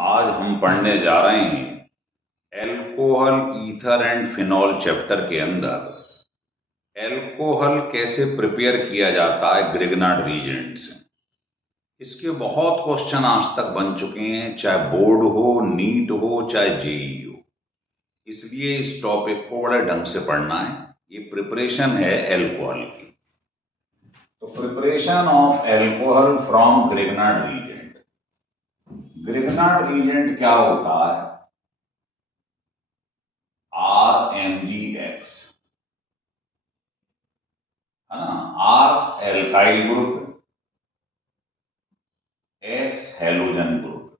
आज हम पढ़ने जा रहे हैं alcohol ether and phenol chapter के अंदर एल्कोहल कैसे प्रिपेयर किया जाता है ग्रिग्नार्ड रीजेंट से। इसके बहुत क्वेश्चन आज तक बन चुके हैं, चाहे बोर्ड हो, नीट हो, चाहे जेई हो। इसलिए इस टॉपिक को बड़े ढंग से पढ़ना है। ये प्रिपरेशन है एल्कोहल की। तो preparation of alcohol from Grignard reagent. Grignard reagent क्या होता है? RMgX है ना। R alkyl group, X halogen group.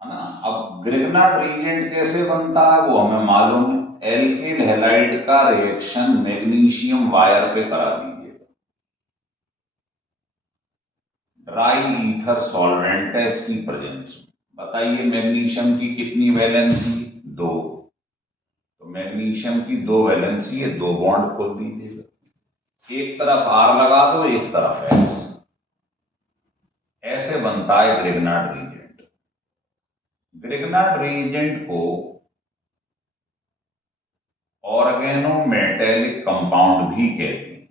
है ना। अब ग्रिग्नार्ड रीजेंट कैसे बनता है वो हमें मालूम है। एल्किल हैलाइड का रिएक्शन मैग्नीशियम वायर पे करा दीजिएगा। ड्राई ईथर सॉल्वेंट है इसकी प्रेजेंस में। बताइए मैग्नीशियम की कितनी वैलेंसी? 2। तो मैग्नीशियम की 2 वैलेंसी है, 2 बॉन्ड खोल दीजिएगा। एक तरफ R लगा दो, एक तरफ X। ऐसे बनता है ग्रिग्नार्ड रीजेंट। ग्रिग्नार्ड रीजेंट को ऑर्गेनोमेटेलिक कंपाउंड भी कहते हैं।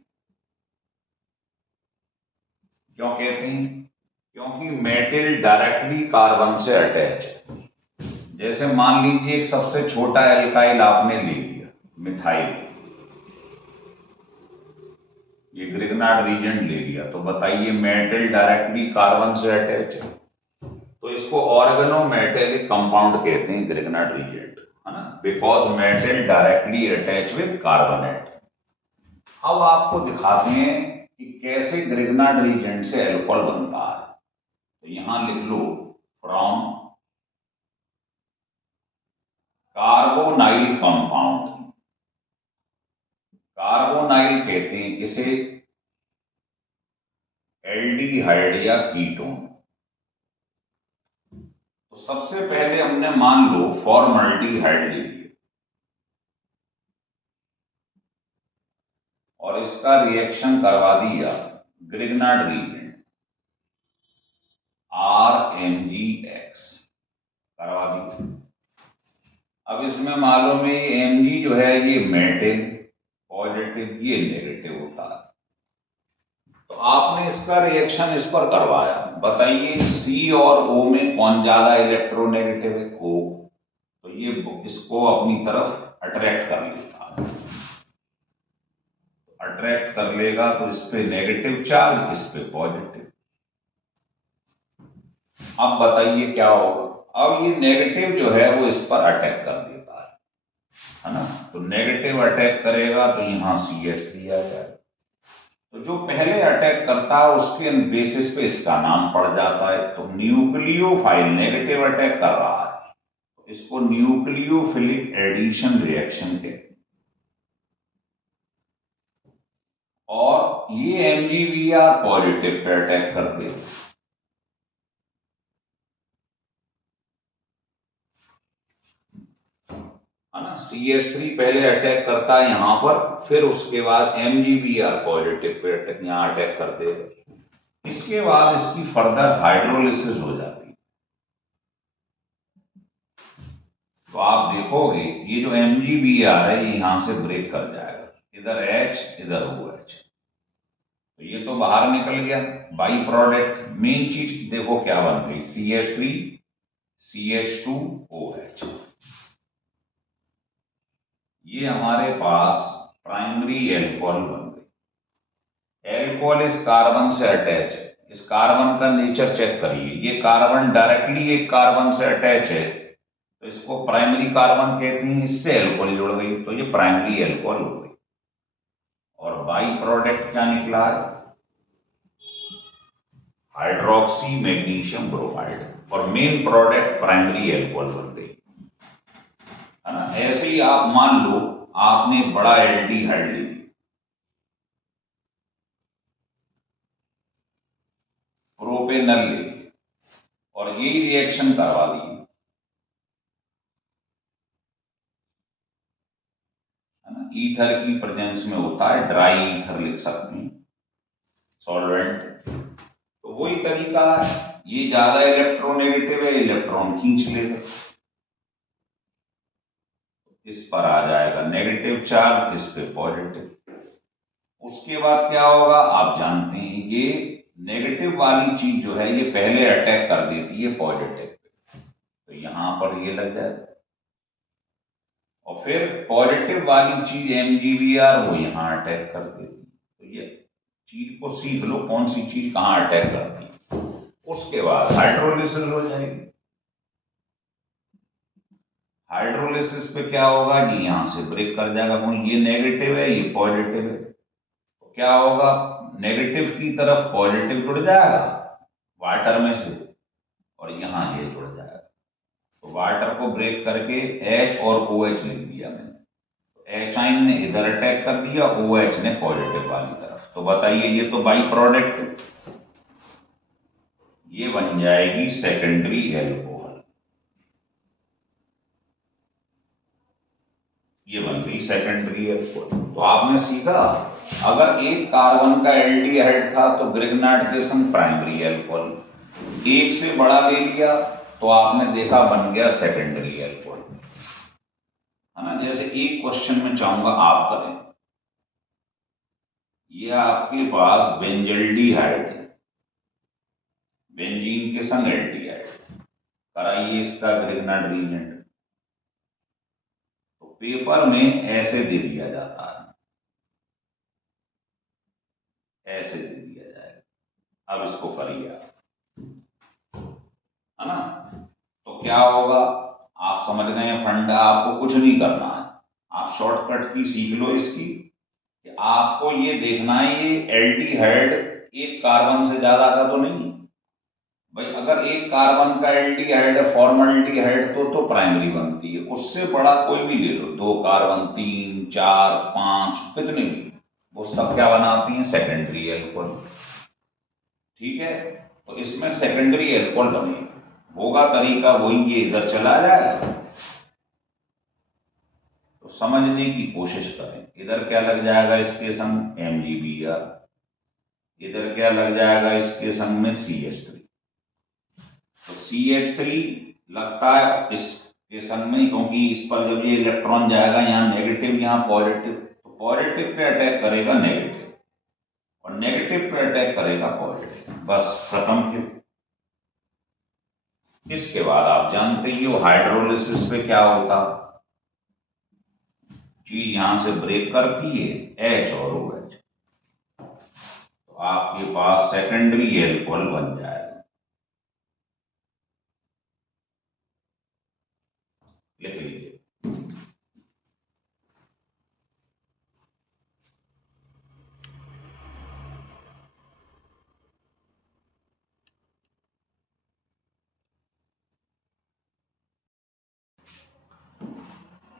क्यों कहते हैं? क्योंकि मेटल डायरेक्टली कार्बन से अटैच है। जैसे मान लीजिए एक सबसे छोटा एल्काइल आपने ले लिया, मिथाइल। ये ग्रिग्नार्ड रीजेंट ले लिया, तो बताइए मेटल डायरेक्टली कार्बन से अटैच है, तो इसको ऑर्गेनोमेटेलिक कंपाउंड कहते हैं ग्रिग्नार्ड रीजेंट, है ना। Because metal directly attach with carbon atom. अब आपको दिखाते हैं कि कैसे ग्रिग्नार्ड रीजेंट से एल्कोहल बनता है। तो यहां लिख लो फ्रॉम कार्बोनाइल कंपाउंड। कार्बोनाइल कहते हैं इसे एल्डिहाइड या कीटोन। तो सबसे पहले हमने मान लो फॉर्मल्डिहाइड ले लिया और इसका रिएक्शन करवा दिया ग्रिग्नार्ड रीजेंट RMgX करवा दिया। अब इसमें मालूम है ये Mg जो है ये मेटल पॉजिटिव, ये नेगेटिव होता है। तो आपने इसका रिएक्शन इस पर करवाया। बताइए C और O में कौन ज्यादा इलेक्ट्रोनेगेटिव है? O। तो ये इसको अपनी तरफ अट्रैक्ट कर लेता है। अट्रैक्ट कर लेगा तो इस पे नेगेटिव चार्ज, इस पे पॉजिटिव। अब बताइए क्या होगा? अब ये नेगेटिव जो है वो इस पर अटैक कर देता है ना। तो नेगेटिव अटैक करेगा तो यहां CH3 आ जाएगा। तो जो पहले अटैक करता है उसके बेसिस पे इसका नाम पड़ जाता है। तो न्यूक्लियोफाइल नेगेटिव अटैक कर रहा है, तो इसको न्यूक्लियोफिलिक एडिशन रिएक्शन कहते हैं। और ये MgBr पॉजिटिव पे अटैक कर दे, है ना। CH3 पहले अटैक करता है यहां पर, फिर उसके बाद MgBr पॉजिटिव पे यहां अटैक कर देगा। इसके बाद इसकी फर्दर हाइड्रोलिसिस हो जाती है। तो आप देखोगे ये जो MgBr है ये यहां से ब्रेक कर जाएगा, इधर H इधर OH। तो ये तो बाहर निकल गया। बाई प्रोडक्ट मेन चीज देखो क्या बन गई, CH3 CH2OH। ये हमारे पास प्राइमरी एल्कोहल बन गई। एल्कोहल इस कार्बन से अटैच है। इस कार्बन का नेचर चेक करिए, ये कार्बन डायरेक्टली एक कार्बन से अटैच है, तो इसको प्राइमरी कार्बन कहते हैं। इससे एल्कोहल जुड़ गई तो ये प्राइमरी एल्कोहल हो गई। और बाई प्रोडक्ट क्या निकला है? Hydroxy magnesium bromide. और मेन प्रोडक्ट प्राइमरी एल्कोहल बन गई, है ना। ऐसे ही आप मान लो आपने बड़ा एल्डिहाइड ले लिया, प्रोपेनल ले लिया और यही रिएक्शन करवा दी, है ना। ईथर की प्रेजेंस में होता है, ड्राई ईथर लिख सकते हैं। सॉल्वेंट। तो वही तरीका है, ये ज्यादा इलेक्ट्रोनेगेटिव है, इलेक्ट्रॉन खींच लेगा, इस पर आ जाएगा नेगेटिव चार्ज, इस पे पॉजिटिव। उसके बाद क्या होगा आप जानते हैं, ये नेगेटिव वाली चीज जो है ये पहले अटैक कर देती है पॉजिटिव पे, तो यहां पर ये लग जाएगा, और फिर पॉजिटिव वाली चीज MgVr वो यहां अटैक कर देती है। तो ये चीज को सीख लो कौन सी चीज कहां अटैक करती है। उसके बाद हाइड्रोलिसिस हो जाएगी। हाइड्रोलिसिस पे क्या होगा कि यहां से ब्रेक कर जाएगा, क्योंकि ये नेगेटिव है ये पॉजिटिव है, तो क्या होगा नेगेटिव की तरफ पॉजिटिव जुड़ जाएगा वाटर में से, और यहां ये जुड़ जाएगा, तो वाटर को ब्रेक करके H और OH लिख दिया मैंने, तो H आइन ने इधर अटैक कर दिया, OH ने पॉजिटिव वाली तरफ। तो बताइए ये तो बाई प्रोडक्ट, ये बन जाएगी सेकेंडरी एल्कोहल, ये बन गई सेकेंडरी एल्कोहल। तो आपने सीखा अगर एक कार्बन का एल्डिहाइड था तो ग्रिग्नार्ड के संग प्राइमरी एल्कोहल, एक से बड़ा ले लिया तो आपने देखा बन गया सेकेंडरी एल्कोहल, है ना। जैसे एक क्वेश्चन में चाहूंगा आप करें, ये आपके पास बेंजल्डिहाइड है, बेंजीन के संग एल्डिहाइड, कराइए इसका ग्रिग्नार्ड रीजेंट। तो पेपर में ऐसे दे दिया जाता है, ऐसे दे दिया जाएगा। अब इसको करिए आप, है ना। तो क्या होगा आप समझ गए फंडा, आपको कुछ नहीं करना है, आप शॉर्टकट की सीख लो इसकी, कि आपको ये देखना है ये एल्डिहाइड एक कार्बन से ज्यादा का तो नहीं भाई। अगर एक कार्बन का एल्डिहाइड है फॉर्मल्डिहाइड तो प्राइमरी बनती है, उससे बड़ा कोई भी ले लो, 2 कार्बन 3 4 5 कितने भी, वो सब क्या बनाती हैं सेकेंडरी एल्कोहल। ठीक है, तो इसमें सेकेंडरी एल्कोहल बनेगी, होगा तरीका वही, ये इधर चला जाएगा। तो समझने की कोशिश करें, इधर क्या लग जाएगा इसके संग MgVr, इधर क्या लग जाएगा इसके संग में CH3, तो CH3 लगता है इसके संग में, क्योंकि इस पर जब ये इलेक्ट्रॉन जाएगा यहाँ नेगेटिव यहाँ पॉजिटिव, तो पॉजिटिव पे अटैक करेगा नेगेटिव और नेगेटिव पे अटैक करेगा पॉजिटिव, बस खत्म क्यों। इसके बाद आप जानते ही हो हाइड्रोलिसिस पे क्या होता, चीज यहां से ब्रेक करती है H और OH, तो आपके पास सेकेंडरी एल्कोहल बन जाएगा। लिख लीजिए,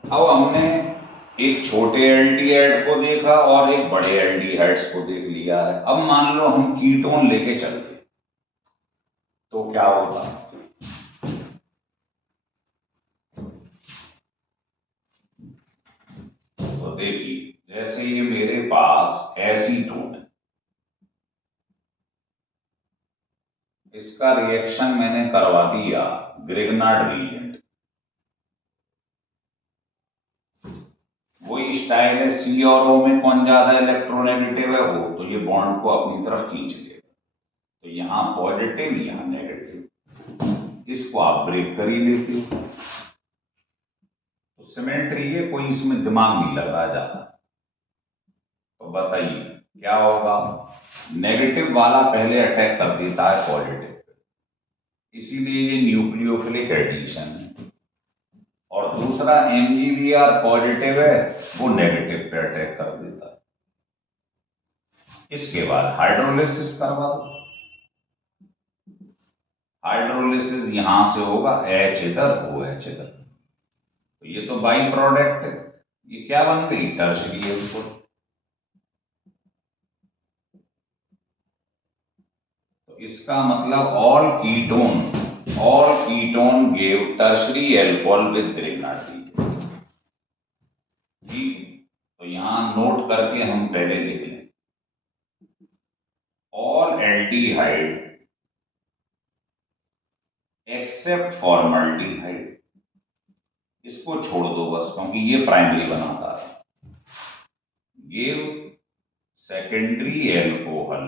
अब हमने एक छोटे एल्डिहाइड को देखा और एक बड़े एल्डिहाइड्स को देख लिया है। अब मान लो हम कीटोन लेके चलते तो क्या होगा, तो देखिए जैसे ये मेरे पास एसीटोन है, इसका रिएक्शन मैंने करवा दिया ग्रिग्नार्ड रीजेंट, वही स्टाइल है, C और O में कौन ज्यादा इलेक्ट्रोनेगेटिव है वो, तो ये बॉन्ड को अपनी तरफ खींच लेगा, तो यहां पॉजिटिव यहां नेगेटिव, इसको आप ब्रेक कर ही लेते हो। तो सिमेट्री है, कोई इसमें दिमाग नहीं लग रहा ज्यादा। तो बताइए क्या होगा, नेगेटिव वाला पहले अटैक कर देता है पॉजिटिव, इसीलिए ये न्यूक्लियोफिलिक एडिशन है। और दूसरा MgVr पॉजिटिव है, वो नेगेटिव पे अटैक कर देता है। इसके बाद हाइड्रोलिसिस करवा दो, हाइड्रोलिसिस यहां से होगा H इधर OH इधर, तो ये तो बाई प्रोडक्ट है, ये क्या बन गई टर्शरी एल्कोहल। तो इसका मतलब all ketone gave tertiary alcohol with Grignard reagent. ठीक, तो यहां नोट करके हम पहले लिख लें, एल्डिहाइड एक्सेप्ट फॉर्मल्डिहाइड, इसको छोड़ दो बस क्योंकि ये प्राइमरी बनाता है। Give secondary alcohol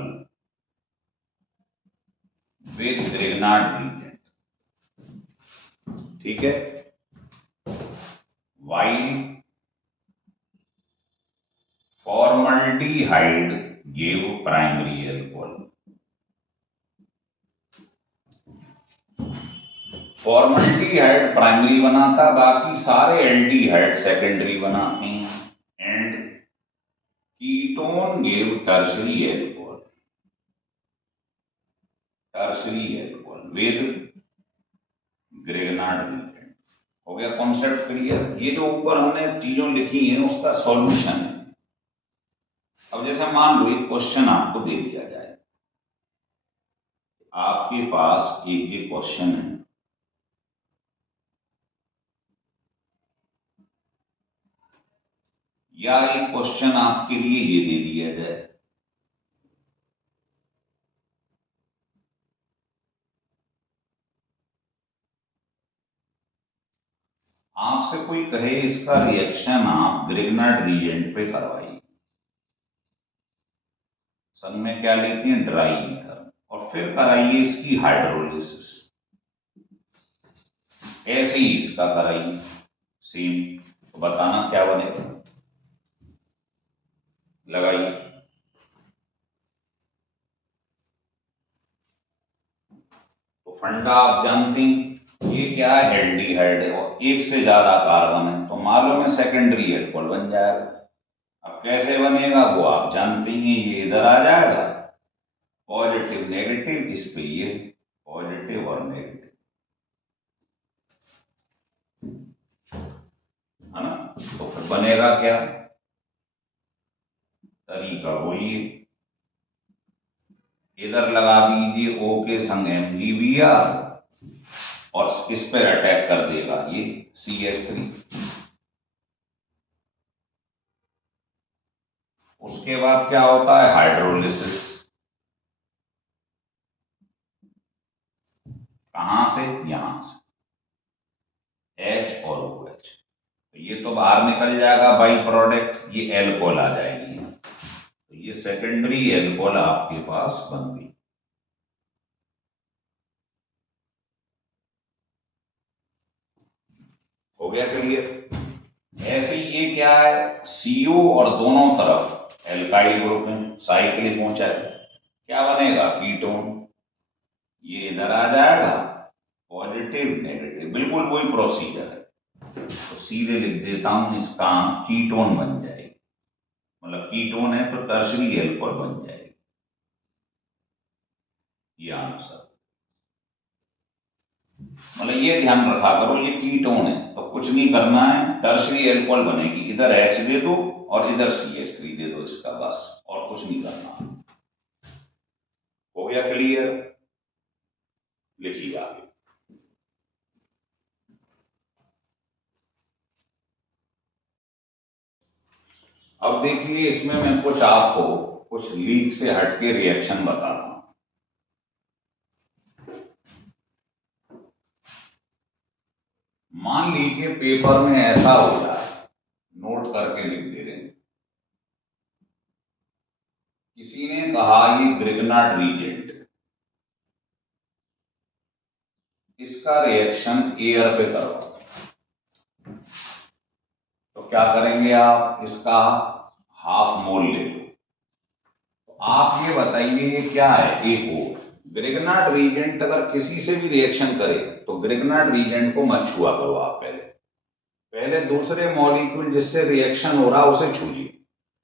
with Grignard reagent, ठीक है। While formaldehyde give primary alcohol, formaldehyde primary बनाता, बाकी सारे एल्डिहाइड सेकेंडरी बनाते हैं। And ketone give tertiary alcohol, tertiary alcohol with Grignard reagent. हो गया कॉन्सेप्ट क्लियर। ये जो ऊपर हमने चीजों लिखी हैं उसका सॉल्यूशन है। अब जैसे मान लो एक क्वेश्चन आपको दे दिया जाए, आपके पास एक क्वेश्चन है, या एक क्वेश्चन आपके लिए ये दे दिया जाए, आपसे कोई कहे इसका रिएक्शन आप ग्रिग्नार्ड रिएजेंट पे करवाइए। संग में क्या लेते हैं, ड्राई ईथर, और फिर कराइए इसकी हाइड्रोलिसिस। ऐसे ही इसका कराइए सेम, तो बताना क्या बनेगा, लगाइए। तो फंडा आप जानते हैं, ये क्या है, एल्डिहाइड है और एक से ज्यादा कार्बन है, तो मालूम है सेकेंडरी एल्कोहल बन जाएगा। अब कैसे बनेगा वो आप जानते हैं, ये इधर आ जाएगा, पॉजिटिव नेगेटिव, इस पे ये पॉजिटिव और नेगेटिव, है ना। तो फिर बनेगा क्या, तरीका वही है, इधर लगा दीजिए O के संग MgBr और किस पर अटैक कर देगा ये CH3। उसके बाद क्या होता है, हाइड्रोलिसिस, कहां से, यहां से H और OH, तो ये तो बाहर निकल जाएगा बाई प्रोडक्ट, ये एल्कोहल आ जाएगी, तो ये सेकेंडरी एल्कोहल आपके पास बन गई। हो गया क्लियर। ऐसे ही ये क्या है, CO और दोनों तरफ एल्काइल ग्रुप में साइक्लिक पहुंचा है, क्या बनेगा, कीटोन, ये इधर आ जाएगा, पॉजिटिव नेगेटिव, बिल्कुल वही प्रोसीजर है। तो सीधे लिख देता हूं, इसका कीटोन बन जाएगी, मतलब कीटोन है तो टर्शरी एल्कोहल बन जाएगी, ये आंसर। मतलब ये ध्यान रखा करो, ये कीटोन है तो कुछ नहीं करना है, टर्शरी एल्कोहल बनेगी, इधर H दे दो और इधर CH3 दे दो इसका, बस और कुछ नहीं करना। हो गया क्लियर, लिखिए आगे। अब देखिए इसमें मैं कुछ आपको कुछ लीक से हटके रिएक्शन बताता हूं। मान लीजिए पेपर में ऐसा हो जाए, नोट करके लिख दे रहे हैं, किसी ने कहा ये ग्रिग्नार्ड रिएजेंट, इसका रिएक्शन एयर पे करो, तो क्या करेंगे आप, इसका हाफ मोल ले लो। तो आप ये बताइए ये क्या है, एक O। ग्रिग्नार्ड रिएजेंट अगर किसी से भी रिएक्शन करे तो ग्रिग्नार्ड रिएजेंट को मत छुआ करो आप, पहले दूसरे मॉलिक्यूल जिससे रिएक्शन हो रहा उसे छूजिए।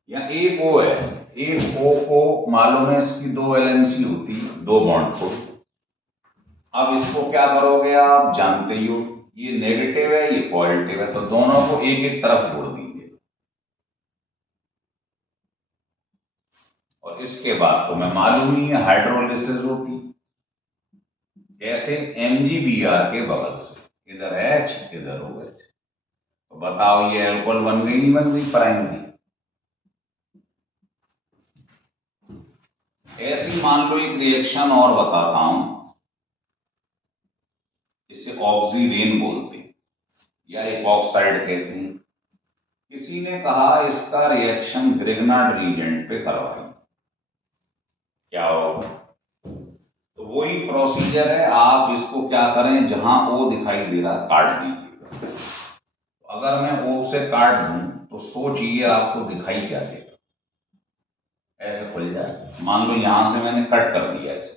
या एक O है, एक O को मालूम है इसकी 2 वैलेंसी होती है, 2 बॉन्ड को। अब इसको क्या करोगे, आप जानते ही हो, ये नेगेटिव है ये पॉजिटिव है, तो दोनों को एक एक तरफ जोड़ दीजिए, और इसके बाद तुम्हें मालूम ही है हाइड्रोलिसिस होती कैसे, MgBr के बगल से, इधर H इधर OH, तो बताओ ये एल्कोहल बन गई नहीं बन गई, प्राइमरी। ऐसी मान लो एक रिएक्शन और बताता हूं, इसे ऑक्सीरेन बोलते हैं या इपॉक्साइड कहते हैं। किसी ने कहा इसका रिएक्शन ग्रिग्नार्ड रीजेंट पे करवाएं, क्या होगा? तो वही प्रोसीजर है, आप इसको क्या करें, जहां ओ दिखाई दे रहा काट दीजिएगा। तो अगर मैं ओ से काट दूं तो सोचिए आपको दिखाई क्या देगा, ऐसे खुल जाए। मान लो यहां से मैंने कट कर दिया ऐसे,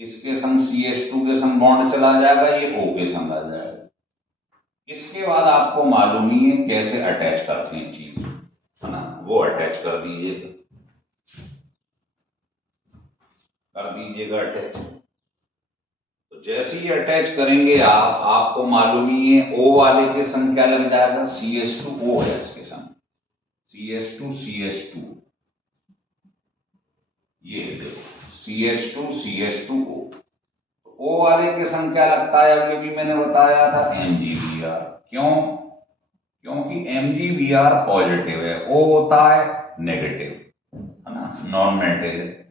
इसके संग CH2 के संग बॉन्ड चला जाएगा, ये O के संग आ जाएगा। इसके बाद आपको मालूम ही है कैसे अटैच करते हैं चीज, है ना, वो अटैच कर दीजिएगा, अटैच। तो जैसे ही अटैच करेंगे आप, आपको मालूम ही है O वाले के संग क्या लग जाएगा, CH2O है इसके संग, CH2CH2, ये देखो CH2CH2O। O वाले के संग क्या लगता है, अभी भी मैंने बताया था, MgBr। क्यों? क्योंकि MgBr पॉजिटिव है, O होता है नेगेटिव, है ना, नॉन नेगेटिव।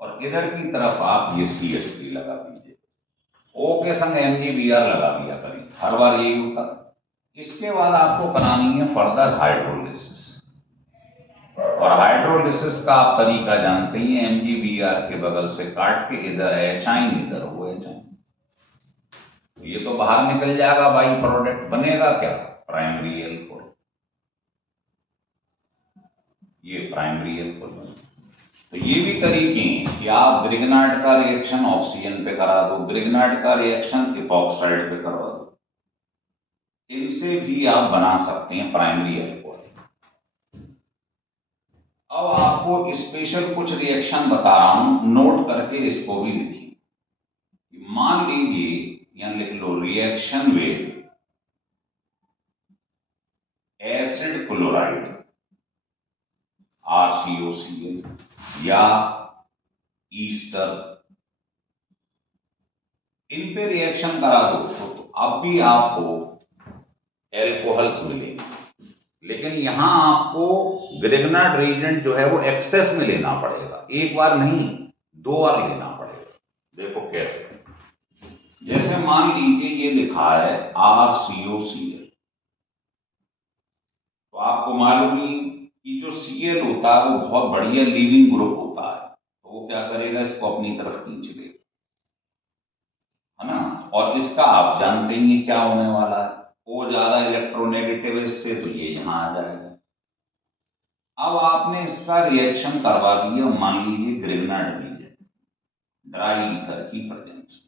और इधर की तरफ आप ये CH3 लगा दीजिए, O के संग MgBr लगा दिया करें, हर बार यही होता है। इसके बाद आपको करानी है फर्दर हाइड्रोलिसिस, और हाइड्रोलिसिस का आप तरीका जानते ही हैं, MgBr के बगल से काट के इधर एचाइन, इधर वो एचाइन, ये तो बाहर निकल जाएगा, बाई प्रोडक्ट बनेगा क्या, प्राइमरी एल्कोहल, ये प्राइमरी एल्कोहल बनेगा। तो ये भी तरीके हैं कि आप ग्रिग्नार्ड का रिएक्शन ऑक्सीजन पे करा दो, ग्रिग्नार्ड का रिएक्शन इपॉक्साइड पे करवा दो, इनसे भी आप बना सकते हैं प्राइमरी एल्कोहल। अब आपको स्पेशल कुछ रिएक्शन बता रहा हूं, नोट करके इसको भी लिखिए। मान लीजिए, यहां लिख लो, reaction with acid chloride RCOCl या ईस्टर, इन पे रिएक्शन करा दो तो अब भी आपको एल्कोहल्स मिलेंगे, लेकिन यहां आपको ग्रिग्नार्ड रीजेंट जो है वो एक्सेस में लेना पड़ेगा, एक बार नहीं 2 बार लेना पड़ेगा। देखो कैसे, जैसे मान लीजिए ये लिखा है RCOCl, तो आपको मालूम ही कि जो Cl होता है वो बहुत बढ़िया लीविंग ग्रुप होता है, तो वो क्या करेगा, इसको अपनी तरफ खींच लेगा, है ना। और इसका आप जानते ही क्या होने वाला है, वो ज्यादा इलेक्ट्रोनेगेटिव है इससे, तो ये यहां आ जाएगा। अब आपने इसका रिएक्शन करवा दिया, मान लीजिए ग्रिग्नार्ड रीजेंट ड्राई ईथर की प्रेजेंस,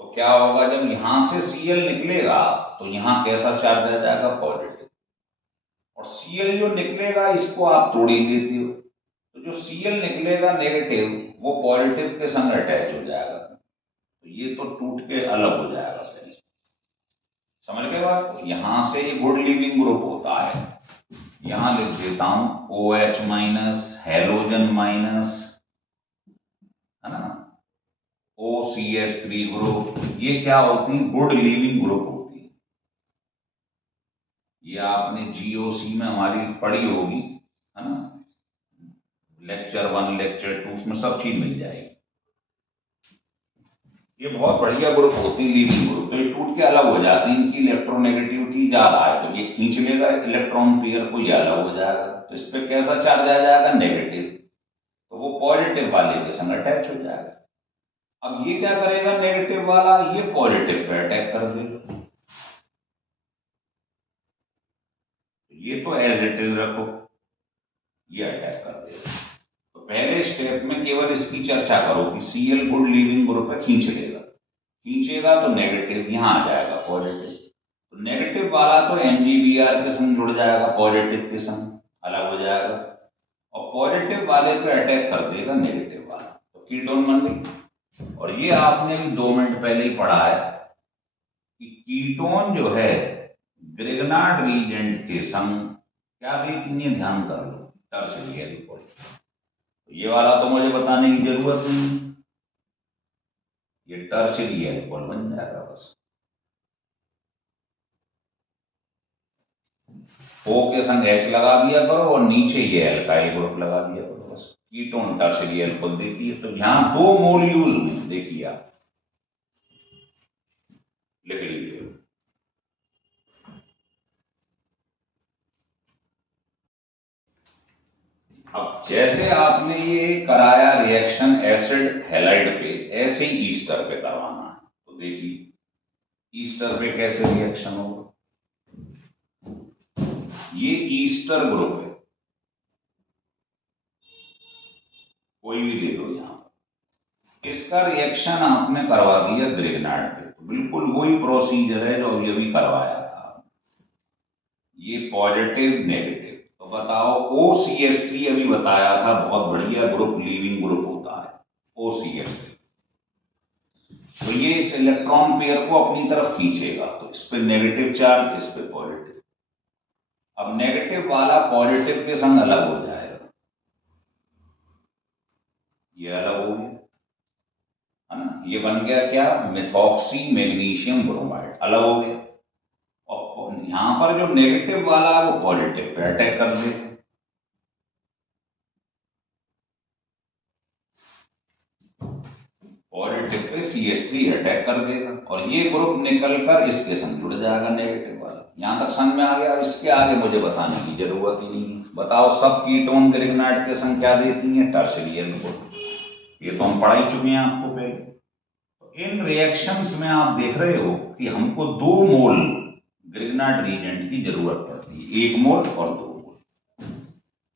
तो क्या होगा, जब यहां से Cl निकलेगा तो यहां कैसा चार्ज आ जाएगा, पॉजिटिव, और Cl जो निकलेगा इसको आप तोड़ ही देते हो, तो जो Cl निकलेगा नेगेटिव वो पॉजिटिव के संग अटैच हो जाएगा, तो ये तो टूट के अलग हो जाएगा। समझ गए बात? यहां से ये गुड लिविंग ग्रुप होता है, यहां लिख देता हूं OH माइनस, हेलोजन माइनस, है ना, OCH3 ग्रुप, ये क्या होती है, गुड लिविंग ग्रुप होती है। ये आपने GOC में हमारी पढ़ी होगी, है ना, लेक्चर 1 लेक्चर 2, उसमें सब चीज मिल जाएगी। ये बहुत बढ़िया ग्रुप होती है लीविंग ग्रुप, तो ये टूट के अलग हो जाते हैं, इनकी इलेक्ट्रोनेगेटिविटी ज्यादा है, तो ये खींच लेगा इलेक्ट्रॉन पेयर को, ये अलग हो जाएगा, तो इस पर कैसा चार्ज आ जाएगा, नेगेटिव, तो वो पॉजिटिव वाले के संग अटैच हो जाएगा। अब ये क्या करेगा, नेगेटिव वाला ये पॉजिटिव पे अटैक कर देगा, ये तो एज इट इज रखो, ये अटैक कर देगा। तो पहले स्टेप में केवल इसकी चर्चा करो कि Cl गुड लीविंग ग्रुप है, खींचेगा तो नेगेटिव यहां आ जाएगा, पॉजिटिव, तो नेगेटिव वाला तो MgBr के संग जुड़ जाएगा, पॉजिटिव के संग अलग हो जाएगा, और पॉजिटिव वाले पे अटैक कर देगा नेगेटिव वाला, तो कीटोन बन गई। और ये आपने भी 2 मिनट पहले ही पढ़ा है कि कीटोन जो है ग्रिग्नार्ड रीजेंट के संग क्या देती है, ध्यान कर लो, टर्शियरी एल्कोहल। तो ये वाला तो मुझे बताने की जरूरत नहीं, ये टर्शियरी एल्कोहल बन जाएगा बस। O के संग H लगा दिया करो और नीचे ये एल्काइल ग्रुप लगा दिया करो बस। कीटोन टर्शियरी अल्कोहल देती है। तो यहां 2 मोल यूज हुए, देखिए आप लिख लीजिए। अब जैसे आपने ये कराया रिएक्शन एसिड हैलाइड पे, ऐसे ही ईस्टर पे करवाना है। तो देखिए ईस्टर पे कैसे रिएक्शन होगा। ये ईस्टर ग्रुप है, कोई भी ले लो यहां। इसका रिएक्शन आपने करवा दिया ग्रिग्नार्ड पे, तो बिल्कुल वही प्रोसीजर है जो अभी अभी करवाया था। ये पॉजिटिव नेगेटिव, तो बताओ OCH3 अभी बताया था, बहुत बढ़िया ग्रुप, लीविंग ग्रुप होता है OCH3। तो ये इस इलेक्ट्रॉन पेयर को अपनी तरफ खींचेगा, तो इस पे नेगेटिव चार्ज, इस पे पॉजिटिव। अब नेगेटिव वाला पॉजिटिव के संग अलग हो जाएगा, ये अलग हो गया है ना, ये बन गया क्या, मिथॉक्सी मैग्नीशियम ब्रोमाइड, अलग हो गया। और यहां पर जो नेगेटिव वाला है वो पॉजिटिव पे अटैक कर देगा। पॉजिटिव पे CH3 अटैक कर देगा, और ये ग्रुप निकलकर इसके संग जुड़ जाएगा, नेगेटिव वाला। यहां तक समझ में आ गया। इसके आगे मुझे बताने की जरूरत ही नहीं है। बताओ सब कीटोन ग्रिग्नाइट के संग क्या देती हैं, टर्शियरी अल्कोहल। ये तो हम पढ़ा ही चुके हैं आपको पहले। तो इन रिएक्शंस में आप देख रहे हो कि हमको 2 मोल ग्रिग्नाइट रीजेंट की जरूरत पड़ती है, 1 मोल और 2 मोल।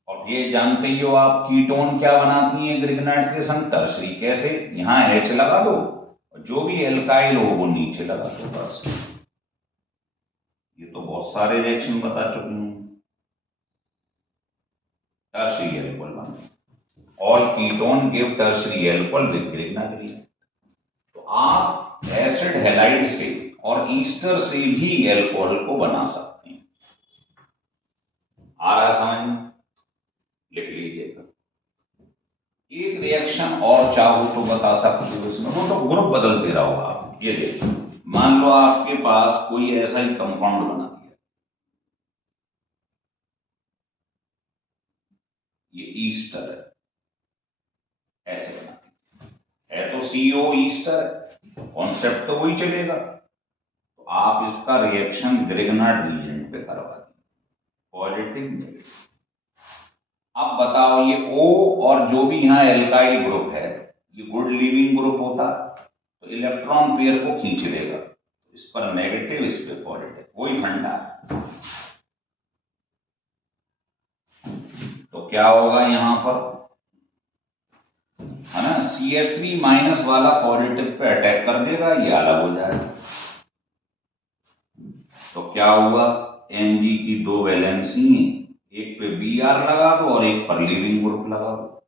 और ये जानते ही हो आप, कीटोन क्या बनाती है ग्रिग्नाइट के संग, टर्शियरी। कैसे, यहां H लगा दो, और जो भी एल्काइल हो वो नीचे लगा दो, बस। ये तो बहुत सारे रिएक्शन बता चुके हैं। टर्शियरी अल्कोहल बना, all ketone give tertiary alcohol with Grignard reagent. तो आप एसिड हैलाइड से और ईस्टर से भी अल्कोहल को बना सकते हैं। आ रहा समझ में, लिख लीजिएगा। एक रिएक्शन और चाहो तो बता सकते हो इसमें, वो तो ग्रुप बदलते रहो आप। ये देखो, मान लो आपके पास कोई ऐसा ही कंपाउंड बना दिया, ये ईस्टर है, ऐसे बना दिया है, तो CO ईस्टर है, कॉन्सेप्ट तो वही चलेगा। तो आप इसका रिएक्शन ग्रिग्नाइट रीजेंट पे करवा दिए, पॉजिटिव नेगेटिव। अब बताओ ये O और जो भी यहां एल्काइल ग्रुप है, ये गुड लीविंग ग्रुप होता, तो इलेक्ट्रॉन पेयर को खींच लेगा। इस पर नेगेटिव, इस पे पॉजिटिव, वही फंडा है। तो क्या होगा यहां पर, है ना, CH3 माइनस वाला पॉजिटिव पे अटैक कर देगा, ये अलग हो जाएगा। तो क्या हुआ, Mg की 2 वैलेंसी, एक पे Br लगा दो और एक पर लीविंग ग्रुप लगा दो।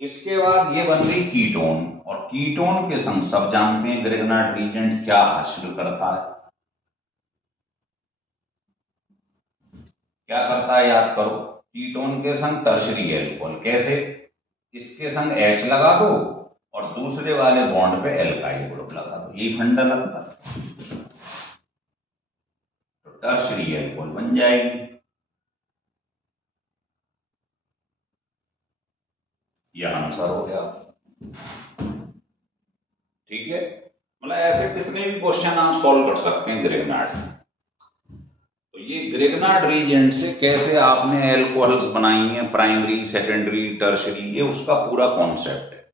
इसके बाद ये बन गई कीटोन, और कीटोन के संग सब जानते हैं ग्रिग्नाइट रीजेंट क्या हासिल करता है, क्या करता है, याद करो। कीटोन के संग टर्शियरी अल्कोहल, कैसे, इसके संग H लगा दो और दूसरे वाले बॉन्ड पे एल्काइल ग्रुप लगा दो, यही फंडा लगता है, तो टर्शियरी अल्कोहल बन जाएगी। यह आंसर हो गया, ठीक है। मतलब ऐसे कितने भी क्वेश्चन आप सॉल्व कर सकते हैं ग्रिग्नाइट। तो ये ग्रिग्नाइट रीजेंट से कैसे आपने एल्कोहल्स बनाई हैं, प्राइमरी, सेकेंडरी, टर्शियरी, ये उसका पूरा कॉन्सेप्ट है।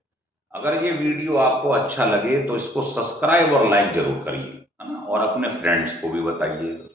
अगर ये वीडियो आपको अच्छा लगे तो इसको सब्सक्राइब और लाइक जरूर करिए, है ना, और अपने फ्रेंड्स को भी बताइएगा।